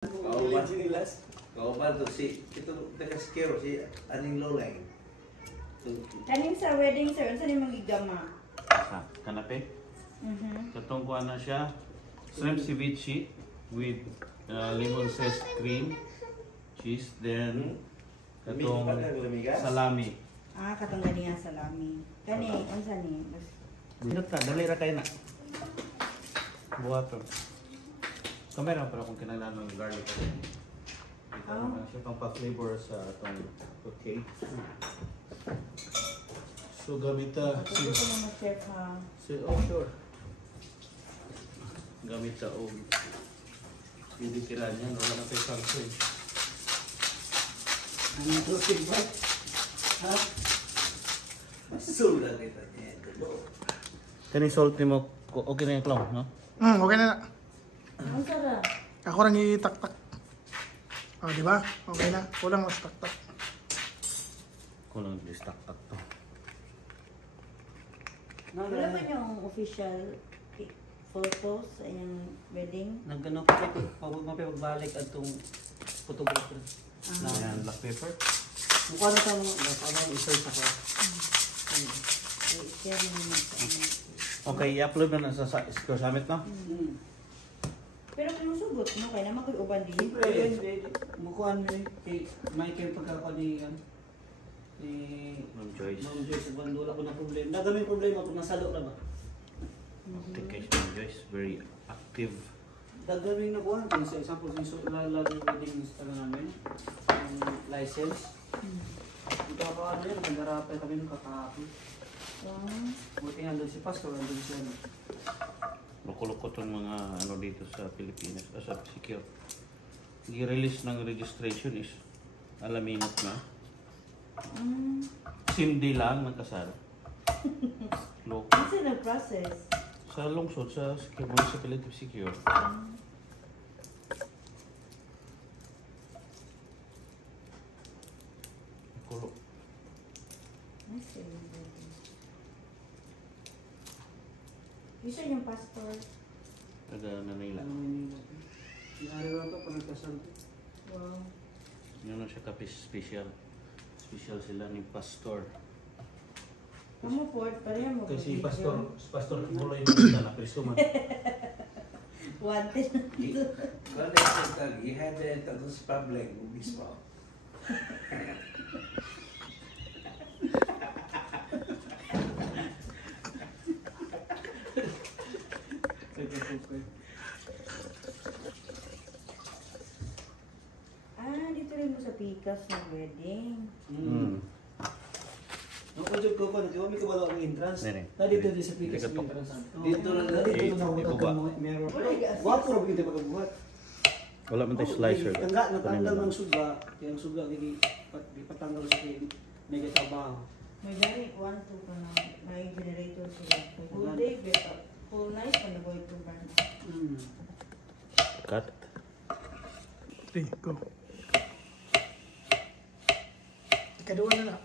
Kauban sinilas. Kauban to si ito taga-scare si aning lolay. Kanin sa wedding sir, unsa ni magigama? Sa kanape. Katong kuha na siya. Shrimp ceviche with lemon zest cream, cheese, then katong salami. Ah, katong gani nga salami. Kani, unsa ni? Binot na, dali ra kayo na. Buhaton. Kamera pero kung kinahanglan ng garlic. Ito naman siya pang pa-flavor sa atong cake. So gamit ta Ito naman chef ha. oh sure. Gamit ta og bibitiran niya, wala na tayo salsa. Dito si Bat. Ha? Sulat kita niya. Kani salt ni mo okay na yung clown, no? Okay na. Unsa ra? Ako lang itaktak. Oh, di ba? Okay na. Kulang mas taktak. Kulang distak-tak to. Wala ba yung official photos sa inyong wedding? Nagano pa kay mapagbalik atong photographer. Ayan, black pepper. Mukha na ta mga i-search ako. I-share mo sa inyo. Okay, i-upload na sa Square Summit, no? Pero kung sugot mo, kaya naman ko'y uban din. Siyempre, mukuhan mo kay Michael pagkakakuha ni Ma'am Joyce. Ma'am Joyce, bandula ko na problema. Nagamay problema kung nasalo na ba? Okay, kay Ma'am Joyce, very active. Dagawin na kuha. For example, yung lalagay wedding namin, yung license. Ito ako ano yan, nagdarapay kami ng kakaapi. Buti nga doon si Pastor, doon siya. Loko-loko itong mga ano dito sa Pilipinas, sa secure. I-release ng registration is alaminot na. Sindi lang nagkasal. Loko. Kasi nag-process. Sa lungsod, sa secure, municipality of secure. Kulo. Nice. Isa yung pastor. Taga Manila. Inaraw ka pa nagkasal. Wow. Yun na siya special. Special sila ni Pastor. Kamu po, pareha mo. Kasi Pastor Mulo yung mga na Kristo man. Wanted. Kalau dia tag, he had that terus public bispo. Dito rin mo sa Pikas ng wedding. Ang ujog ko pa, nagkawami ka ba ang entrance? Nene. Dito din sa Pikas ng entrance. Dito na Dito na ako meron. Wapo rin kita pagkabuhat. Wala man tayo slicer. Tangga, natanggal ng suga. Yung suga, di patanggal sa akin. May katabaho. May dami, 1, 2 pa na may generator sila. Full day, full night, pa na boy to burn. Cut. 3, go. Ikaduwa na na.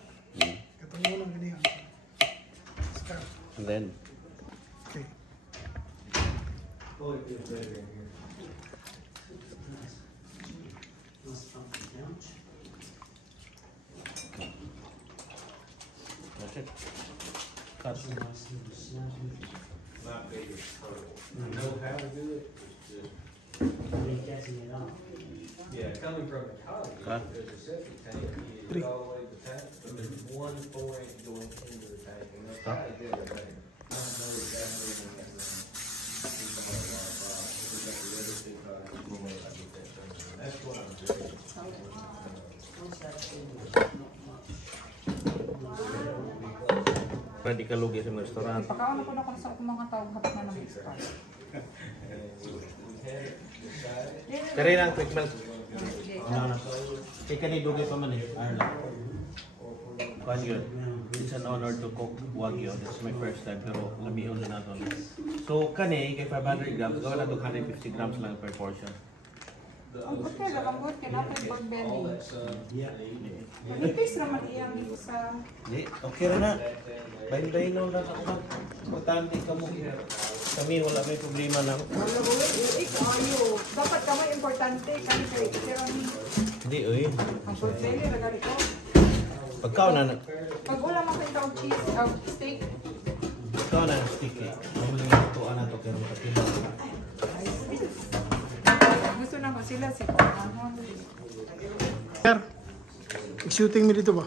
Ikaduwa lang ganyan. Start. And then, Okay. that's it. Cut. Not big or struggle. Know how to do it. Yeah, coming from a college, there's a septic tank, you get all the way to the tank, but there's one 4-inch going into the tank, and they'll try to do everything. I don't know exactly when that runs. That's what I'm doing. Pwede ka lugi sa mga restaurant. Pagkaon ako na kung sa mga tao hatak na ng start. Kari lang, quick milk. Kaya kanil lugi pa man eh. Arla. Kuhan yun. It's an honor to cook Wagyu. That's my first time, pero lamihon na nato. So, kani, kay 500 grams, gawin na 150 grams lang per portion. Ang good kaya lang, ang good kaya natin pork belly. Manipis naman iyang sa... Hindi, okay na na. Bain-bain lang ako. Importante ka mo. Kami wala may problema na. Wala ko ikaw ayo. Dapat ka may importante kani kay pero ni Hindi, oy. ang portfolio ra gali ko. Pagkaw na, Pag wala makita og cheese o steak, pagkaw na stick eh. Mamuli na ito, ano to, kaya makapila. gusto na ko sila si Pamahon. Sir, shooting mi dito ba?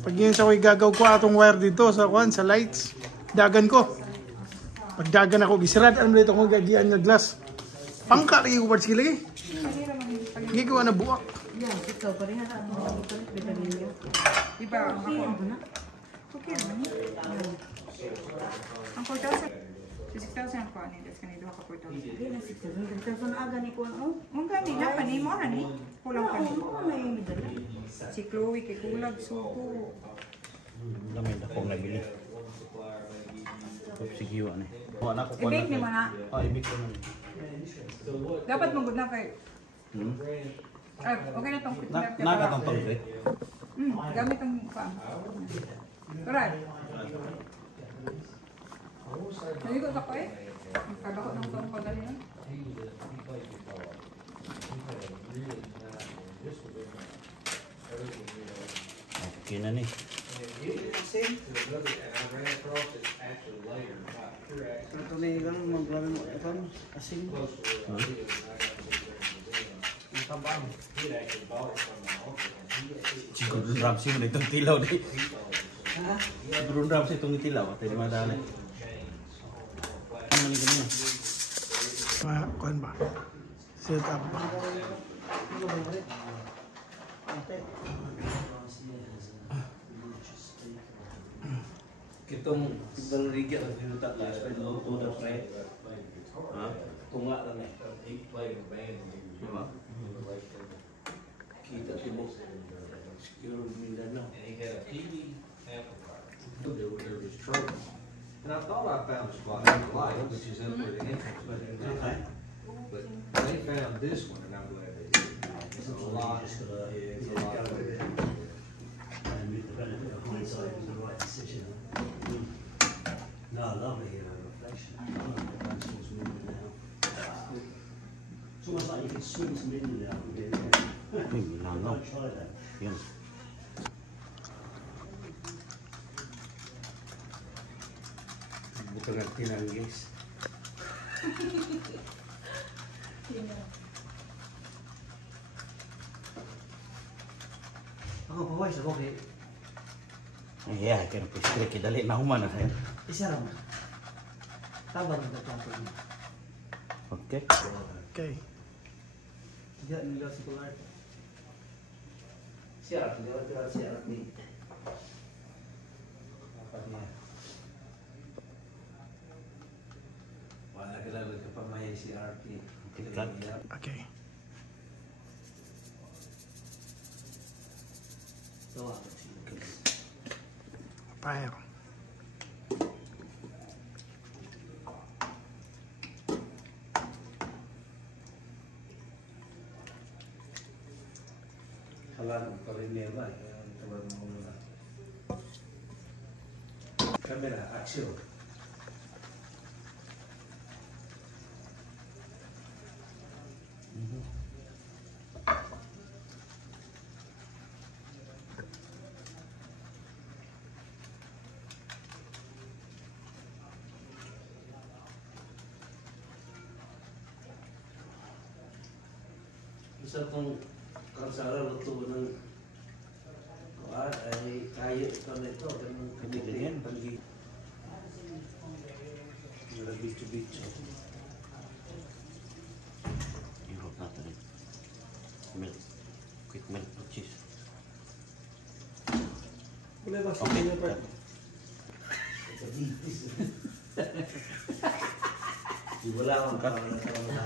Pag yun sa ko'y gagaw ko atong wire dito sa kwan, sa lights, dagan ko. Pag dagan ako, gisirad, ano dito kung gagian nga glass. Pangka lagi ko parts lagi. Kanira man yung pag Hindi ko na buwak. Yan, ikaw pareha sa ako palit vitamina. iba ang Okay, ako. ano na? Okay man ni. Ang 4,000. 6,000 ang kuha ni. Das kanito ka 4,000. Hindi na si Tazon. Tazon na aga ni ko ano? Mong gani na pa ni mo na ni. Kulang pa ni. Oo, na yung medala. Si Chloe kay kulag suko. Lamay na kong nabili. Sige, yun eh. Wala ko I-bake ni mo na. ibig ko na. Dapat magud na kay. Hmm? Ay, okay na tong Nakatong pang-break. Gamit ang kuha. Alright. Naligo ka pa eh. Kadako ng tong pagalingan. Okay na ni. Ito na yung maglabi mo. Ito, asin. Ang tabang. Si Gordon Ramsay mo na itong tilaw di. Si Gordon Ramsay itong tilaw. At hindi madali. Ano man yung ganyan? Kwan ba? Set up ba? Kitong Valriga ang pinutak last time. Ito na pre. Ha? Tunga lang eh. Diba? Kita timo. Secure Mindanao. And I thought I found a spot in the light, which is up where the entrance, but they found this one, and I'm glad they did. It's a lot, it's a lot better. No, lovely reflection. It's almost like you could swing some in there. Mindanao. Don't try that. Yun. Bukan ngerti lang guys. Ako pawis ako kay Iya, kaya pistri kidali na human na tayo. isa ra man. Tabang na tapo. Okay. Okay. Diya nila sa kular. Siya, siya ni. Apa niya? Wala ka lang ka pamaya si RP. Okay. Tawa. Fire. Halan pa rin niya ba? Tawag mo muna. Camera, action. Isa kong kansara luto ng ay kaya ito na ito. Kanitin, pagi. Bicho-bicho. Ihop natin rin. Milk. Quick milk with cheese. Wala ba Okay. Wala akong kawalan sa mga